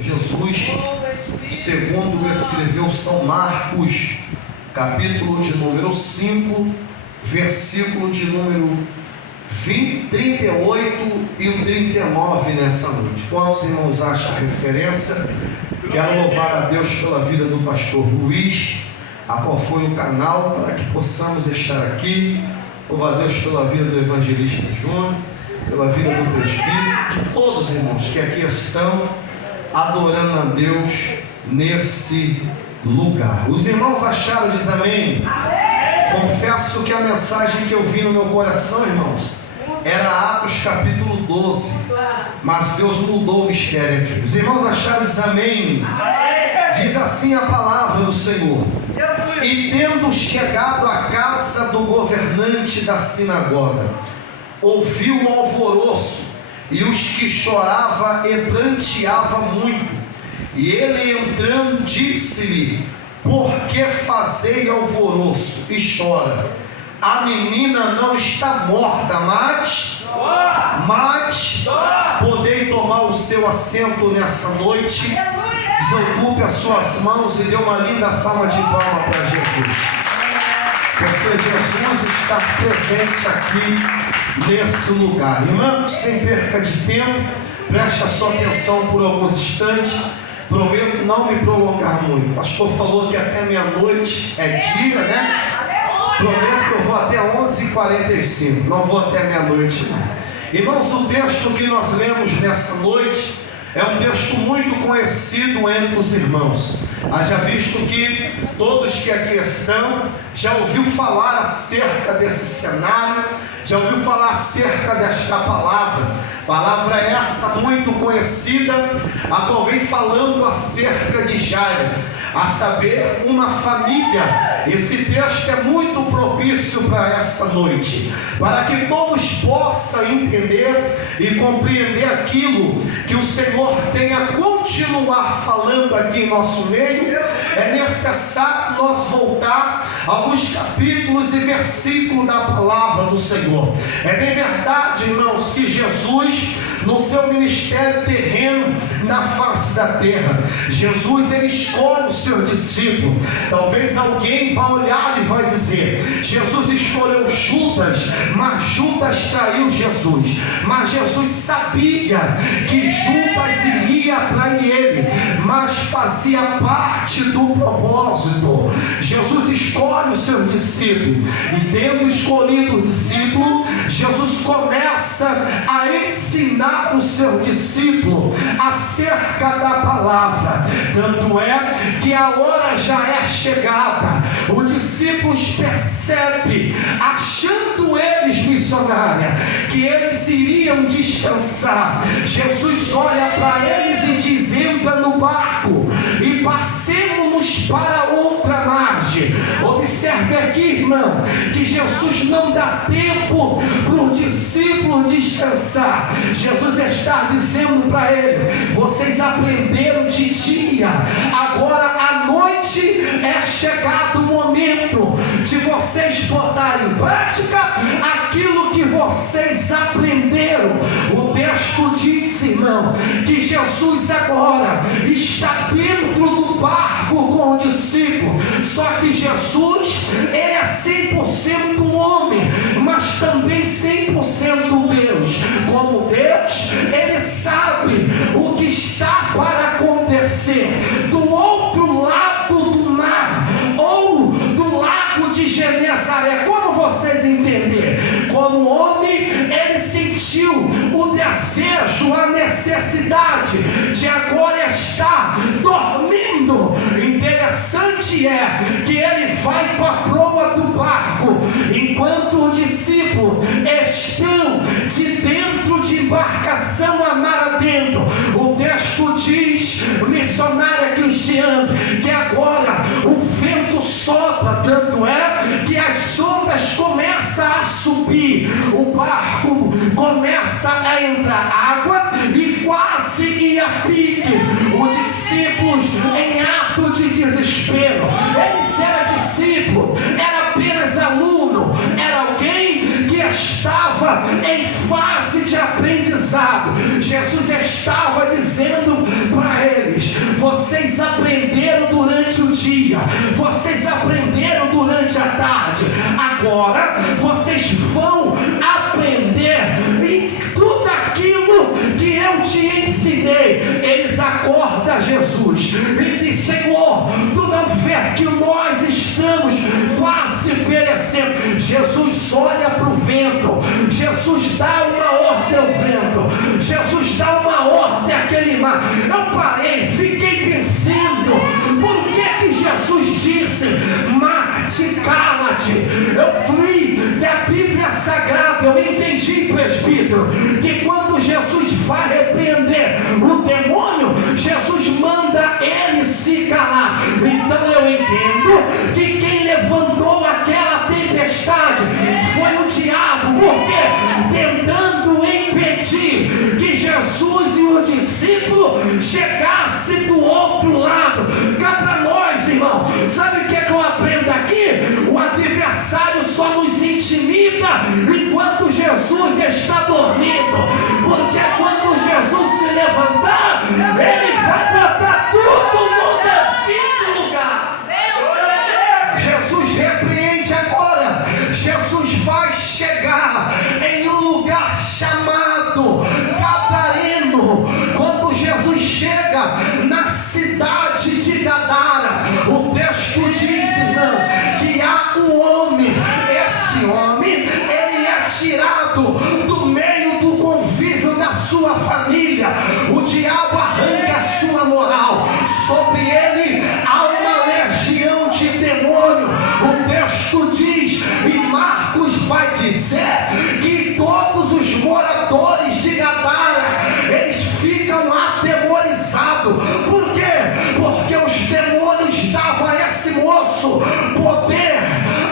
Jesus, segundo escreveu São Marcos, capítulo de número 5, versículo de número 38 e o 39 nessa noite. Quantos irmãos acham a referência? Quero louvar a Deus pela vida do pastor Luiz, a qual foi o canal para que possamos estar aqui. Louvar a Deus pela vida do evangelista Júnior, pela vida do presbítero, de todos os irmãos que aqui estão adorando a Deus nesse lugar. Os irmãos acharam? Diz amém. Confesso que a mensagem que eu vi no meu coração, irmãos, era Atos capítulo 12, mas Deus mudou o mistério aqui. Os irmãos acharam? Diz amém. Diz assim a palavra do Senhor: e tendo chegado à casa do governante da sinagoga, ouviu o alvoroço e os que chorava e pranteava muito. E ele entrando disse-lhe: por que fazei alvoroço e chora? A menina não está morta, mas podei tomar o seu assento nessa noite. Desocupe as suas mãos e dê uma linda salva de palmas para Jesus, porque Jesus está presente aqui nesse lugar. Irmãos, sem perca de tempo, preste a sua atenção por alguns instantes. Prometo não me prolongar muito. O pastor falou que até meia-noite é dia, né? Prometo que eu vou até 11h45, não vou até meia-noite não. Irmãos, o texto que nós lemos nessa noite é um texto muito conhecido entre os irmãos. Haja visto que todos que aqui estão já ouviu falar acerca desse cenário, já ouviu falar acerca desta palavra essa muito conhecida, a qual vem falando acerca de Jairo, a saber, uma família. Esse texto é muito propício para essa noite, para que todos possam entender e compreender aquilo que o Senhor tem a continuar falando aqui em nosso meio. É necessário nós voltar a alguns capítulos e versículos da palavra do Senhor. É bem verdade, irmãos, que Jesus, no seu ministério terreno na face da terra, Jesus, ele escolhe o seu discípulo. Talvez alguém vá olhar e vai dizer: Jesus escolheu Judas, mas Judas traiu Jesus. Mas Jesus sabia que Judas iria trair ele, mas fazia parte do propósito. Jesus escolhe o seu discípulo, e tendo escolhido o discípulo, Jesus começa a ensinar o seu discípulo acerca da palavra. Tanto é que a hora já é chegada. Os discípulos percebem, achando eles missionária, que eles iriam descansar. Jesus olha para eles e diz: entra no barco e passemos-nos para outra margem. Observe aqui, irmão, que Jesus não dá tempo para o discípulo descansar. Jesus está dizendo para ele: vocês aprenderam de dia, agora à noite é chegado o momento de vocês botarem em prática aquilo que vocês aprenderam. O texto diz, irmão, que Jesus agora está dentro do barco com o discípulo. Só que Jesus, ele é 100% homem, mas também 100% Deus. Como Deus, ele sabe o que está para acontecer do outro lado do mar, ou do lago de Genezaré. Como vocês entenderem? Como homem, ele sentiu o desejo, a necessidade de agora estar dormindo. Interessante é que ele vai para a proa do barco, enquanto os discípulos estão de dentro de embarcação a mar adentro. O texto diz, missionária cristiana, que agora o vento sopra, tanto é que as ondas começam a subir, o barco começa a entrar água e quase ia a pique. Os discípulos em ato de desespero. Eles eram discípulos, era apenas aluno, era alguém que estava em fase de aprendizado. Jesus estava dizendo para ele: vocês aprenderam durante a tarde, agora vocês vão aprender tudo aquilo que eu te ensinei. Eles acordam Jesus e diz: Senhor, tu não vê que nós estamos quase perecendo? Jesus olha para o vento, Jesus dá uma ordem ao vento, Jesus dá uma ordem àquele mar. Eu parei, fiquei pensando, por que Jesus disse: mar-te, cala-te? Eu fui da Bíblia Sagrada, eu entendi, presbítero, que quando Jesus vai repreender o demônio, Jesus manda ele se calar. Então eu entendo que quem levantou aquela tempestade foi o diabo, porque tentando impedir que Jesus e o discípulo chegassem do outro lado. Cá para nós, irmão, sabe o que é que eu aprendo aqui? O adversário só nos intimida enquanto Jesus está dormindo, porque quando Jesus se levantar, ele vai botar tudo no devido lugar. Jesus repreende agora. Jesus vai chegar em um lugar chamado Gadareno. Quando Jesus chega na cidade de Gadara, o texto diz, irmão, que há um homem. Esse homem, ele é tirado do meio do convívio da sua família. O diabo arranca a sua moral. Sobre ele há uma legião de demônio. O texto diz, e Marcos vai dizer, que todos os moradores de Gadara, eles ficam atemorizados. Por quê? Porque os demônios davam a esse moço poder,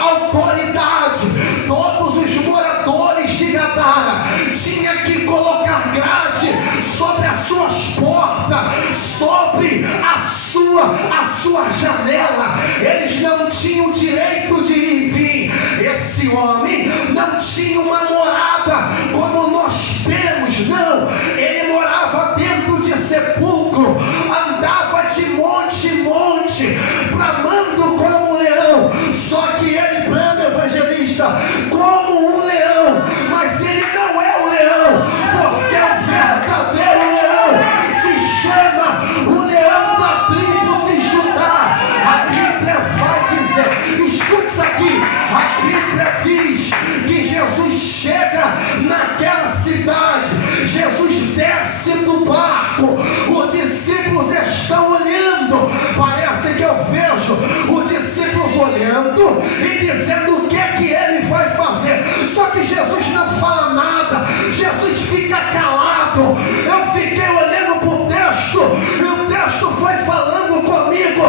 autoridade. Todos os moradores de Gadara tinham que colocar grade sobre as suas portas, sobre a sua janela. Eles não tinham direito de ir e vir. Esse homem não tinha uma morada como nós temos, não. Ele morava dentro de sepulcro, andava de monte em monte, bramando como um leão. Só que ele branda, evangelista, como um leão, mas ele não é um leão, porque o verdadeiro leão se chama o leão da tribo de Judá. A Bíblia vai dizer, escute isso aqui, a Bíblia diz que Jesus chega naquela cidade, Jesus desce do barco, os discípulos estão olhando, parece que eu vejo os discípulos olhando e dizendo o que é que ele vai fazer. Só que Jesus não fala nada, Jesus fica calado. Eu fiquei olhando para o texto e o texto foi falando comigo.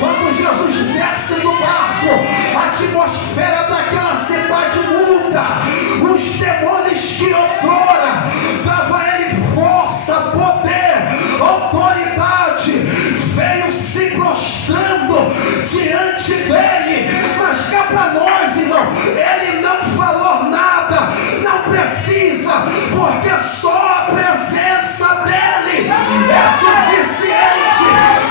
Quando Jesus desce do barco, a atmosfera daquela cidade muda. Os demônios que outrora davam a ele força, poder, autoridade, veio se prostrando diante dele. Mas cá para nós, irmão, ele não falou nada, não precisa, porque só a presença dele é suficiente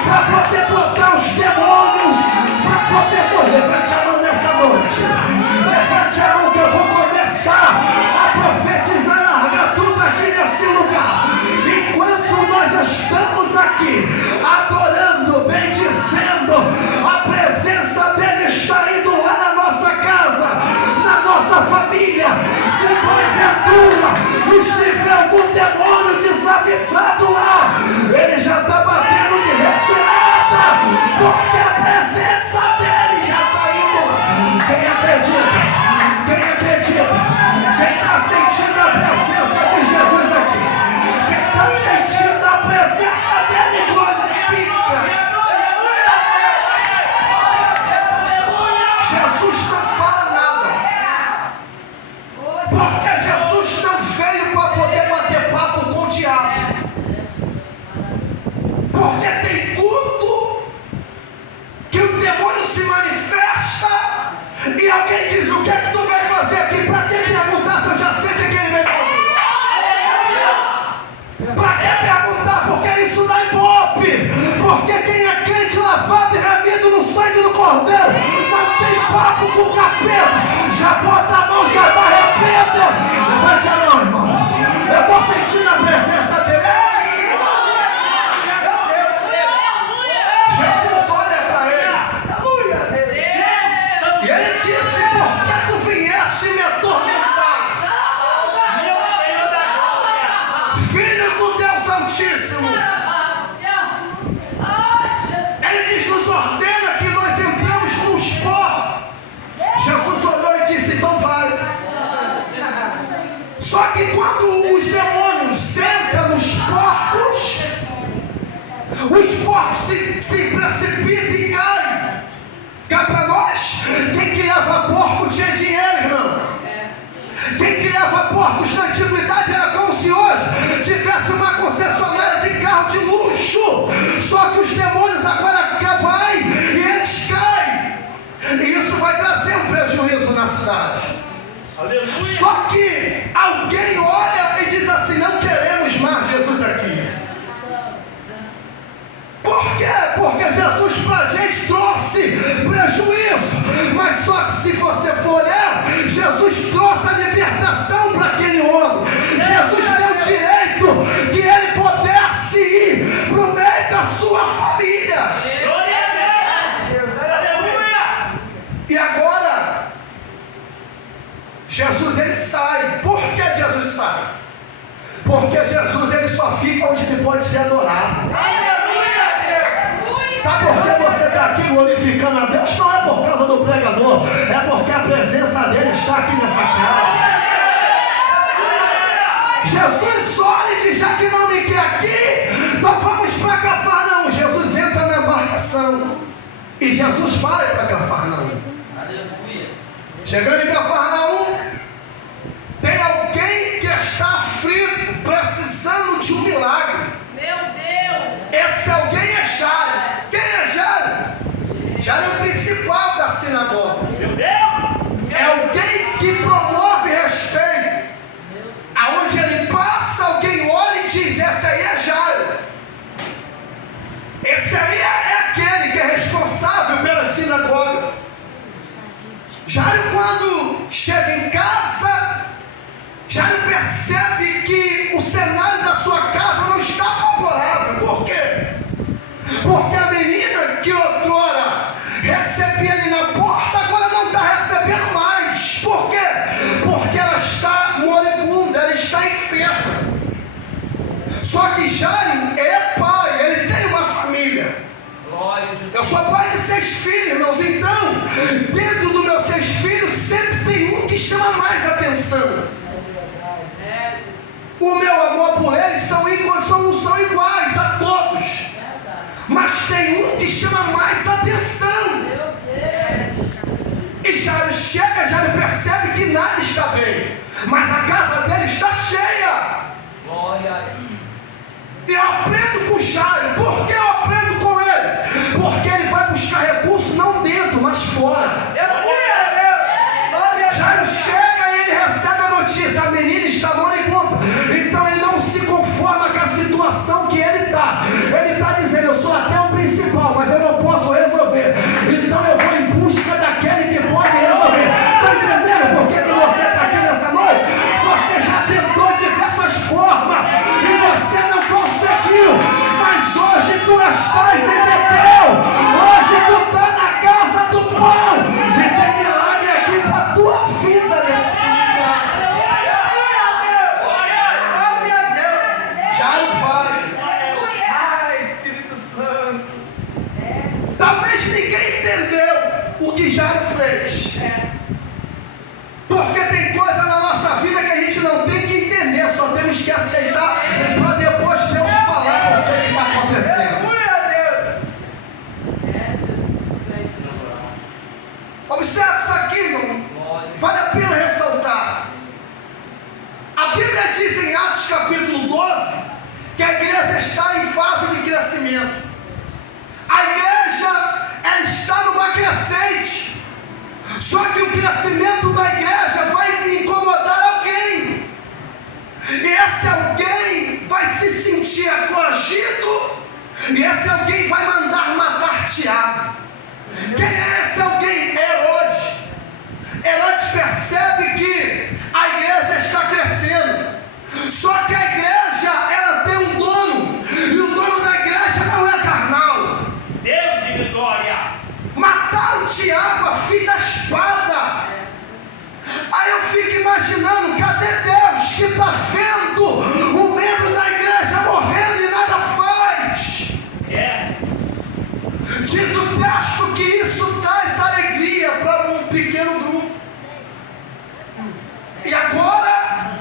para poder botar os demônios, para poder... Levante a mão nessa noite, levante a mão que eu vou começar a profetizar, largar tudo aqui nesse lugar. Enquanto nós estamos aqui adorando, bendizendo, a presença dele está indo lá na nossa casa, na nossa família. Se porventura estiver algum demônio desavisado lá, ele já está batendo de retirada, porque a presença dele já está indo lá. Quem acredita? Quem acredita? Quem está sentindo a presença de Jesus aqui? Quem está sentindo a presença dele, glorifica. Jesus não fala nada, porque Jesus não veio para poder bater papo com o diabo. Porque tem culto que o demônio se manifesta e alguém diz: o que é que tu vai fazer aqui? Para que perguntar se eu já sei o que ele vai fazer? Para que perguntar? Porque isso dá ibope. Porque quem é crente lavado e remido no sangue do Cordeiro repreenda. Já bota a mão, já vai, repreenda. Levante a mão, irmão. Eu estou sentindo a presença dele aqui. Jesus olha para ele. E ele disse: por que tu vieste me atormentar? Filho do Deus Altíssimo. Ele diz: nos ordena que nós entramos nos porcos. Jesus olhou e disse: então vai. Só que quando os demônios entram nos porcos, os porcos se precipitam e caem. Cá para nós, quem criava porco tinha dinheiro, irmão. Quem criava porcos na antiguidade era como se hoje tivesse uma concessionária de carro de luxo. Só que os demônios agora vai e eles caem. E isso vai trazer um prejuízo na cidade. Aleluia. Só que alguém olha e diz assim: não queremos mais Jesus aqui. Por quê? Porque Jesus para a gente trouxe prejuízo. Mas só que se você for olhar, Jesus trouxe a libertação para aquele homem. Jesus deu direito que ele pudesse ir para o meio da sua família. E agora, Jesus ele sai. Por que Jesus sai? Porque Jesus ele só fica onde ele pode ser adorado. Sabe por que você está aqui glorificando a Deus? Não é por causa do pregador, é porque a presença dele está aqui nessa casa. Jesus olha e diz: já que não me quer aqui, então vamos para Cafarnaum. Jesus entra na embarcação e Jesus vai para Cafarnaum. Chegando em Cafarnaum, tem alguém que está aflito, precisando de um milagre. Meu Deus! Esse alguém é Jairo. Quem é Jairo? Jairo é o principal da sinagoga. Meu Deus! É alguém que promove respeito. Aonde ele passa, alguém olha e diz: esse aí é Jairo. Esse aí é aquele que é responsável pela sinagoga. Jairo, quando chega em casa, Jairo percebe que o cenário da sua casa não está favorável. Por quê? Porque a menina que outrora recebia ele na porta, agora não está recebendo mais. Por quê? Porque ela está moribunda, ela está enferma. Só que Jairo é pai, ele tem uma família. Eu sou pai de 6 filhos, irmãos. Então, dentro dos meus 6 filhos, sempre tem um que chama mais atenção. O meu amor por eles são iguais a todos. Mas tem um que chama mais atenção. E Jairo chega, Jairo percebe que nada está bem. Mas a casa dele está cheia. E eu aprendo com Jairo. Por que eu aprendo com ele? Porque ele vai buscar recurso não dentro, mas fora. Jairo chega e ele recebe a notícia: a menina está moribunda. Então ele não se conforma com a situação que ele está. Ele está dizendo: eu sou até o principal, mas eu não posso resolver. Então eu vou em busca daquele que pode resolver. Está entendendo por que você está aqui nessa noite? Você já tentou diversas formas e você não conseguiu. Mas hoje tu estás em Betel. Hoje tu está na casa do pão. E tem milagre aqui para a tua vida nesse lugar. Jairo vai. Espírito Santo. Talvez ninguém entendeu o que Jairo fez. Porque tem coisa na nossa vida que a gente não tem que entender, só temos que aceitar para depois Deus falar por que está acontecendo. Observe isso aqui, irmão. Vale a pena ressaltar. A Bíblia diz em Atos capítulo 12 que a igreja está em fase de crescimento. A igreja, ela está numa crescente. Só que o crescimento da igreja vai incomodar alguém. E esse alguém vai se sentir acolhido. E esse alguém vai mandar matar Tiago. Quem é esse alguém? Herodes. Herodes percebe que a igreja está crescendo. Só que a igreja, ela tem um dono. E o dono da igreja não é carnal. Deus de vitória. Mataram Tiago, a filha da espada. Aí eu fico imaginando, cadê Deus que está vendo um membro da igreja morrendo e nada faz? Diz o texto que isso traz alegria para um pequeno grupo. E agora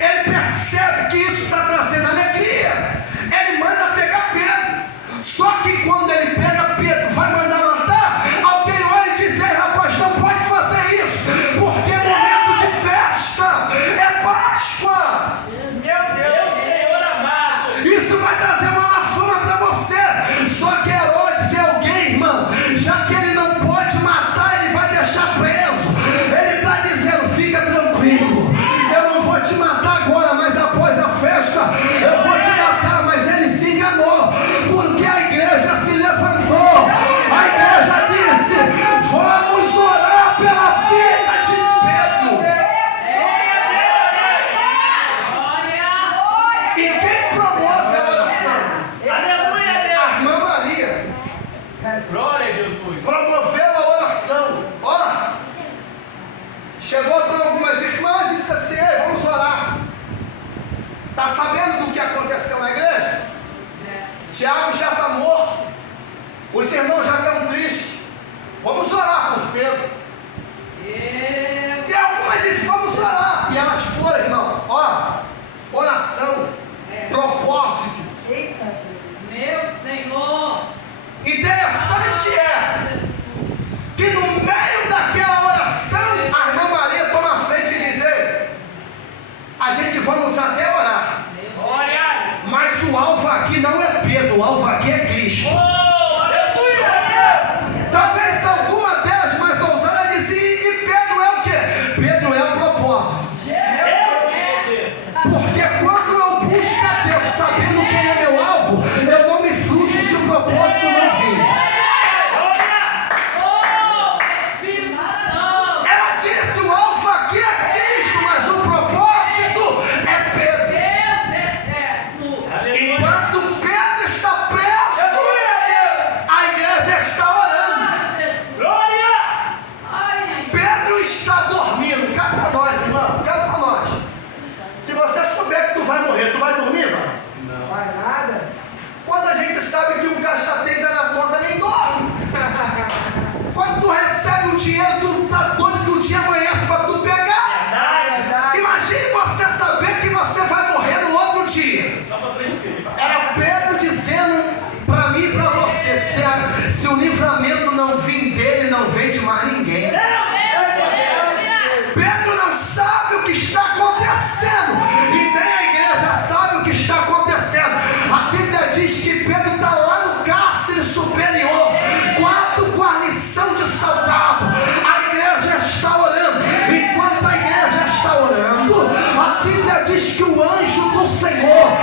ele percebe que isso está trazendo alegria. Ele manda pegar Pedro. Só que quando ele pega Pedro, vai mandar matar, alguém olha e diz: ei, rapaz, não pode fazer isso, porque é momento de festa, é Páscoa. Meu Deus, Senhor amado. Isso vai trazer uma má fama para você. Só que Herodes é alguém, irmão, já que ele não pode matar, ele vai deixar preso. Ele está dizendo: fica tranquilo, eu não vou te matar agora, mas após a festa eu vou te matar. Mas ele se enganou, porque a igreja se levantou. A igreja disse: vamos orar pela vida de Pedro. E quem promove a oração? Aleluia, Deus. A irmã Maria Glória a Jesus. promoveu a oração. Ó, chegou para algumas irmãs e disse assim: ei, vamos orar. Está sabendo do que aconteceu na igreja? Tiago já está morto, os irmãos já estão tristes, vamos orar por Pedro. E algumas dizem: vamos orar. E elas foram, irmão. Ó, oração, propósito. Meu Senhor. Interessante é que no meio daquela oração, a irmã Maria toma a frente e diz: ei, a gente vamos até orar, Glória. mas o alvo aqui não é Pedro, o alvo aqui é Cristo. Oh, aleluia, Deus. Talvez alguma delas mais ousada disse: e Pedro é o quê? Pedro é o propósito. Porque quando eu busco a Deus sabendo quem é meu alvo, eu não me frustro se o propósito não vir. Oh, Espírito Santo. Ela disse: o alvo aqui é Cristo, mas o propósito é Pedro. Deus eterno. Enquanto Pedro está preso, a igreja está orando. Ai, Jesus. Glória. Ai, Pedro está dormindo. Cá para nós, irmão, cá para nós. Se você souber que tu vai morrer, tu vai dormir, irmão? Não vai nada. Quando a gente sabe que um caixa-tem está na conta, nem dorme. Quando tu recebe o dinheiro, tu tá doido que o dia amanhece para tu pegar. Verdade. Imagine você saber que você vai morrer no outro dia. Só para transferir. Era Pedro dizendo para mim e para você: se o livramento não vir dele, não vem de mais ninguém. Pedro não sabe o que está acontecendo, e nem a igreja sabe o que está acontecendo. A Bíblia diz que Pedro está lá no cárcere superior, 4 guarnição de soldado. A igreja está orando. Enquanto a igreja está orando, a Bíblia diz que o anjo do Senhor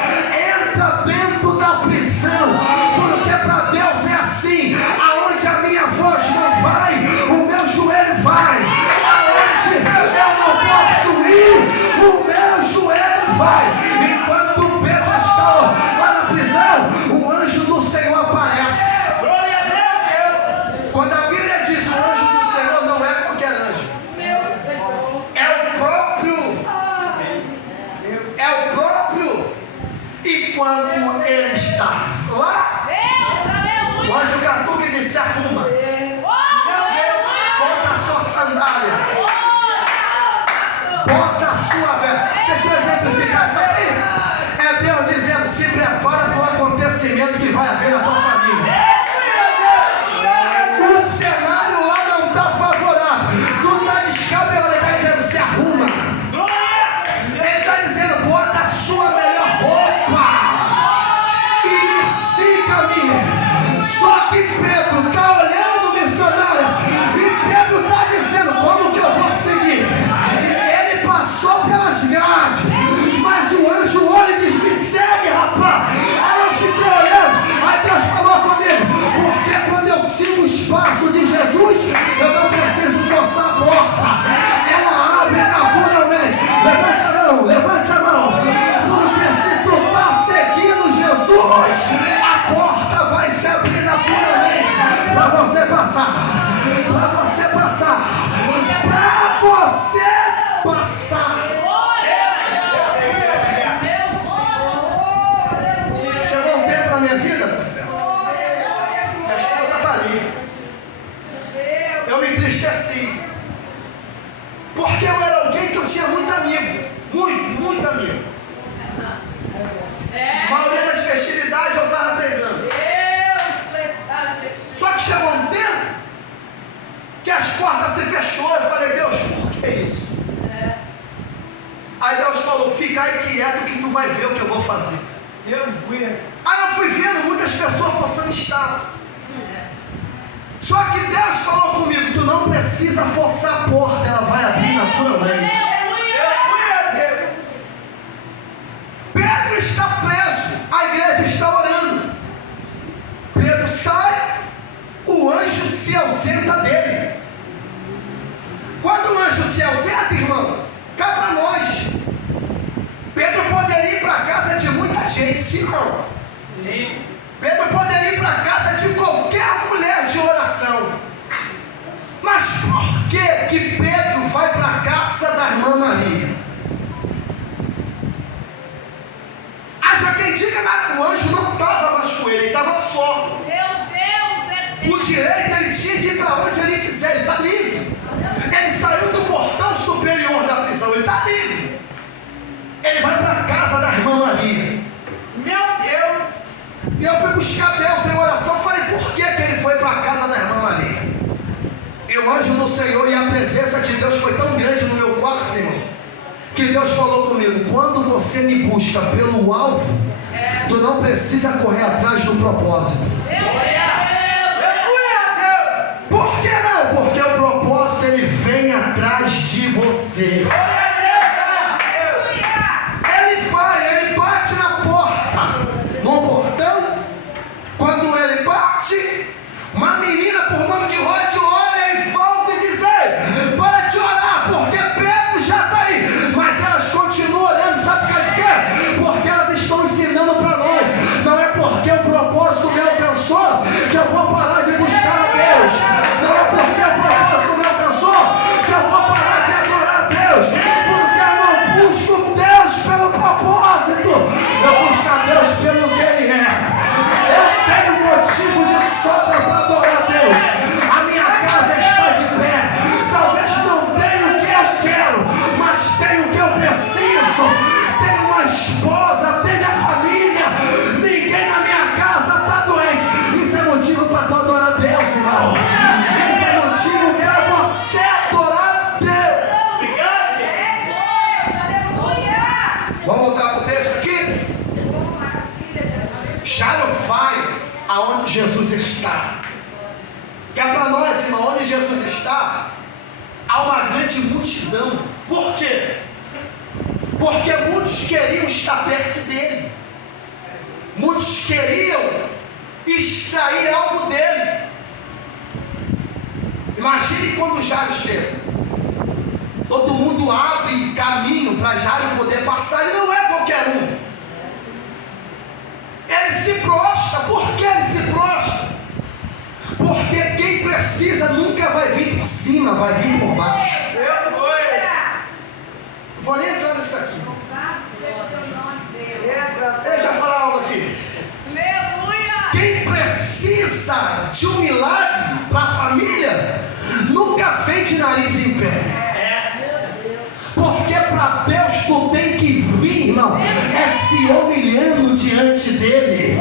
entra dentro da prisão, porque para Deus é assim: aonde a minha voz não vai, o meu joelho vai. Aonde eu não posso ir, o meu joelho vai. Enquanto Pedro está lá na prisão, o anjo do Senhor aparece. Glória a Deus. Quando a Bíblia diz o anjo do Senhor, não é qualquer anjo, meu Senhor. é o próprio. É o próprio. E quando ele está lá, Deus, aleluia. o anjo Catuca e disse: arruma, bota a sua sandália, bota a sua vela. Deixa eu exemplificar isso aqui. É Deus dizendo: se prepara para o acontecimento que vai haver na tua família. O cenário lá não está favorável, tu está descabelado. Ele está dizendo: se arruma. Ele está dizendo: bota a sua melhor roupa e me siga-me. Só que Pedro está olhando o missionário, e Pedro está dizendo: como que eu vou seguir? Ele passou pelas grades, mas o anjo olha e diz: me segue, rapaz. Aí eu fiquei olhando, aí Deus falou comigo: porque quando eu sigo os passos de Jesus, eu não preciso forçar a porta. Só que Deus falou comigo, tu não precisa forçar a porta, ela vai abrir naturalmente. Pedro está preso, a igreja está orando. Pedro sai, o anjo se ausenta dele. Quando o anjo se ausenta, irmão, cá para nós, Pedro poderia ir para a casa de muita gente, sim, não? Sim. Pedro poderia ir para a casa de qualquer mulher de oração. Mas por que Pedro vai para a casa da irmã Maria? Haja quem diga, o anjo não estava mais com ele estava só. O direito ele tinha de ir para onde ele quiser, ele está livre. Ele saiu do portão superior da prisão, ele está livre. Ele vai para a casa da irmã Maria. Meu Deus! E eu fui buscar Deus em oração, falei, por que ele foi para a casa da irmã Maria? E o anjo do Senhor e a presença de Deus foi tão grande no meu quarto, irmão, que Deus falou comigo, quando você me busca pelo alvo, tu não precisa correr atrás do propósito. Por que não? Porque o propósito ele vem atrás de você. Ele bate na porta, no portão. Quando ele bate, uma menina por nome de Rod olha e volta e diz, ei, para de orar, porque Pedro já está aí. Mas elas continuam orando, sabe por causa de quê? Porque elas estão ensinando para nós. Não é porque o propósito me alcançou que eu vou parar de buscar a Deus. Não é porque o propósito me alcançou que eu vou parar de adorar a Deus. Porque eu não busco Deus pelo propósito, eu busco a Deus pelo que Ele é. Eu tenho motivo de sobra para adorar a Deus. A minha casa está de pé. Talvez não tenha o que eu quero, mas tenho o que eu preciso. Tenho uma esposa, tenho a família. Ninguém na minha casa está doente. Isso é motivo para tu adorar a Deus, irmão. Isso é motivo para você adorar a Deus. Vamos voltar para o texto aqui? Jairo vai aonde Jesus está. Que é para nós, irmão, onde Jesus está, há uma grande multidão. Por quê? Porque muitos queriam estar perto dele. Muitos queriam extrair algo dele. Imagine quando Jairo chega. Todo mundo abre caminho para Jairo poder passar. Ele não é qualquer um. Ele se prostra. Por que ele se prostra? Porque quem precisa nunca vai vir por cima, vai vir por baixo. Vou nem entrar nisso aqui. Deixa eu falar algo aqui. Quem precisa de um milagre para a família nunca vem de nariz em pé. Porque para Deus tu tem que vir, irmão, é se humilhando diante dele.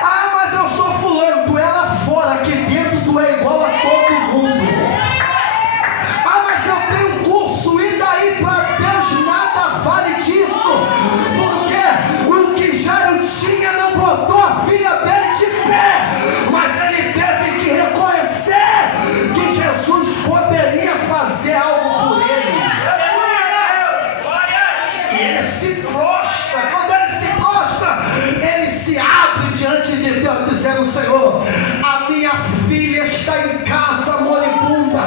Ah, mas eu sou fulano, tu é lá fora, aqui dentro tu é igual a todo mundo. Ah, mas eu tenho curso, e daí para Deus nada vale disso. Porque o que Jairo tinha não botou a filha dele de pé, mas ele teve que reconhecer que Jesus poderia fazer algo por ele. E ele se prostra. Quando ele se prostra, ele se abre diante de Deus, dizendo, Senhor, a minha filha está em casa moribunda,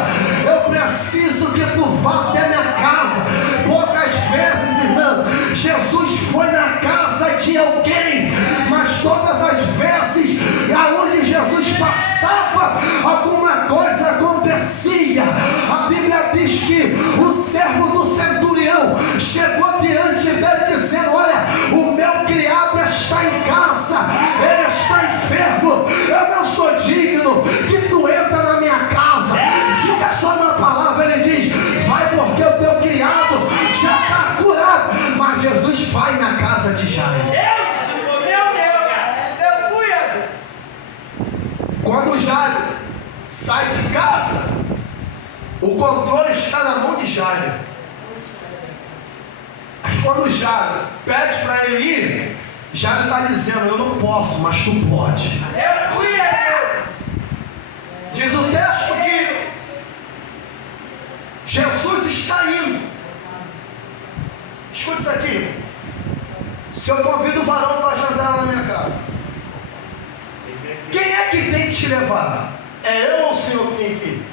eu preciso que tu vá até minha casa. Poucas vezes, irmão, Jesus foi na casa de alguém, mas todas as vezes aonde Jesus passava, alguma coisa acontecia. A Bíblia diz que o servo do centurião chegou diante dele dizendo, olha, o meu criado está em casa, ele está enfermo, eu não sou digno que tu entra na minha casa. Diga só uma palavra, ele diz, vai porque o teu criado já está curado. Mas Jesus vai na casa de Jairo. Quando Jairo sai de casa, o controle está na mão de Jairo. Mas quando Jairo pede para ele ir, Jairo está dizendo, eu não posso, mas tu pode. Escuta isso aqui. Se eu convido o varão para jantar lá na minha casa, quem é que tem que te levar? É eu ou o senhor que tem que ir?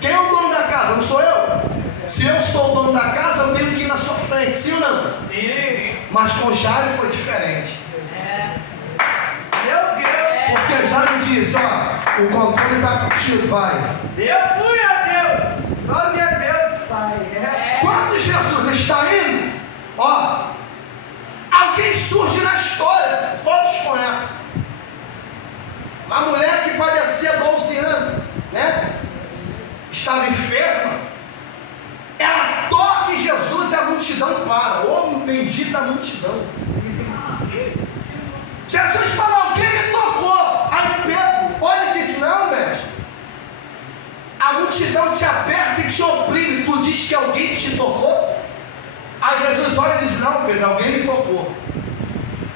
Quem é o dono da casa? Não sou eu? Se eu sou o dono da casa, eu tenho que ir na sua frente, sim ou não? Sim. Mas com Jairo foi diferente. Meu Deus. Porque Jairo disse, ó, o controle está contigo, vai. Aleluia a Deus. Glória a Deus, Pai. Quando Jesus está indo, ó, alguém surge na história, todos conhecem. Uma mulher que padecia 12 anos, né? Estava enferma. Ela toca em Jesus e a multidão para. Ô, bendita multidão. Jesus falou, alguém me tocou. Aí Pedro olha e disse, não, mestre. A multidão te aperta e te oprime. Tu diz que alguém te tocou? Aí Jesus olha e diz, não, Pedro, alguém me tocou.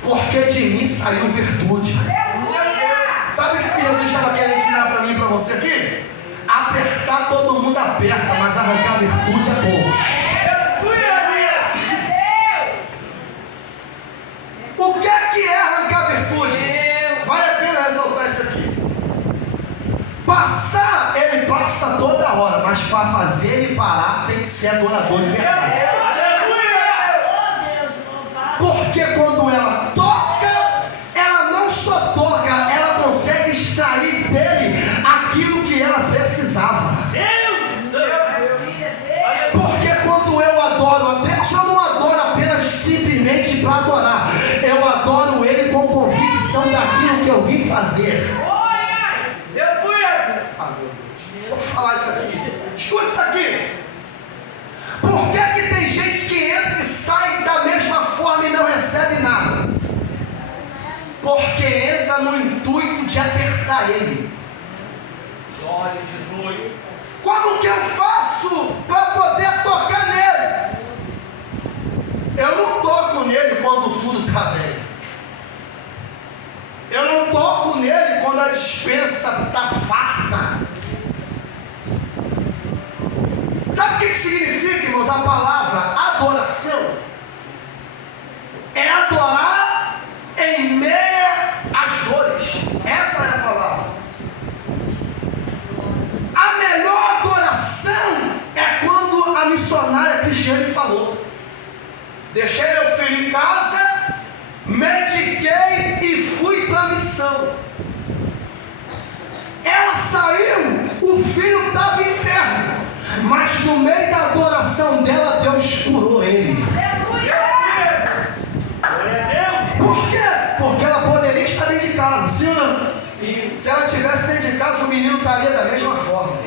Porque de mim saiu virtude. Sabe o que Jesus estava querendo ensinar para mim e para você aqui? Apertar todo mundo aperta, mas arrancar virtude é pouco. O que é arrancar virtude? Vale a pena ressaltar isso aqui. Passar, ele passa toda hora, mas para fazer ele parar tem que ser adorador de verdade. Porque quando ela toca, ela não só toca, ela consegue extrair dele aquilo que ela precisava. Porque quando eu adoro a Deus, eu não adoro apenas simplesmente para adorar. Eu adoro Ele com convicção daquilo que eu vim fazer. Vou falar isso aqui. Escuta isso aqui. Por que tem gente que entra e sai da mesma forma e não recebe nada? Porque entra no intuito de apertar ele. Glória a Jesus. Como que eu faço para poder tocar nele? Eu não toco nele quando tudo está bem. Eu não toco nele quando a despensa está farta. Sabe o que significa, irmãos, a palavra adoração? É adorar em meio às dores. Essa é a palavra. A melhor adoração é quando a missionária Cristiane falou: deixei meu filho em casa, mediquei e fui para a missão. Ela saiu, o filho estava enfermo, mas no meio da adoração dela, Deus curou ele. Por quê? Porque ela poderia estar dentro de casa, sim ou não? Sim. Se ela estivesse dentro de casa, o menino estaria da mesma forma.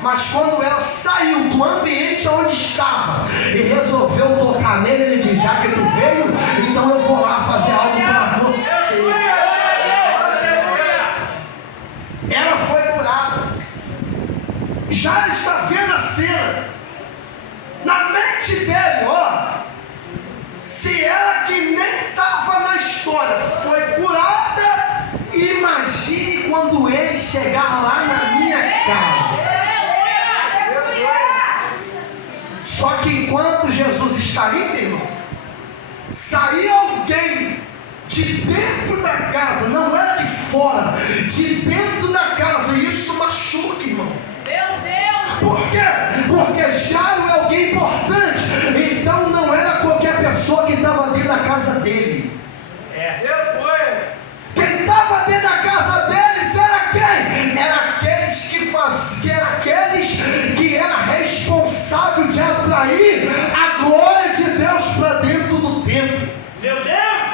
Mas quando ela saiu do ambiente onde estava e resolveu tocar nele, ele diz: já que tu veio, então eu vou lá fazer algo para você. Ela foi curada. Já está vendo a cena na mente dele, ó. Se ela que nem estava na história foi curada, imagine quando ele chegar lá na minha casa. Só que enquanto Jesus está indo, irmão, saía alguém de dentro da casa, não era de fora, de dentro da casa, e isso machuca, irmão. Meu Deus! Por quê? Porque Jairo é alguém importante, então não era qualquer pessoa que estava dentro da casa dele. Quem estava dentro da casa deles era quem? Era aqueles que era responsável de atrair a glória de Deus para dentro do templo. Meu Deus!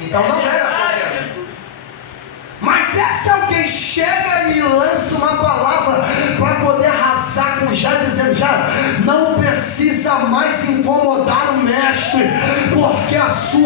Então não era qualquer. Mas esse alguém chega e lança uma palavra para poder arrasar com Jairo, dizendo: Jairo, não precisa mais incomodar o mestre, porque a sua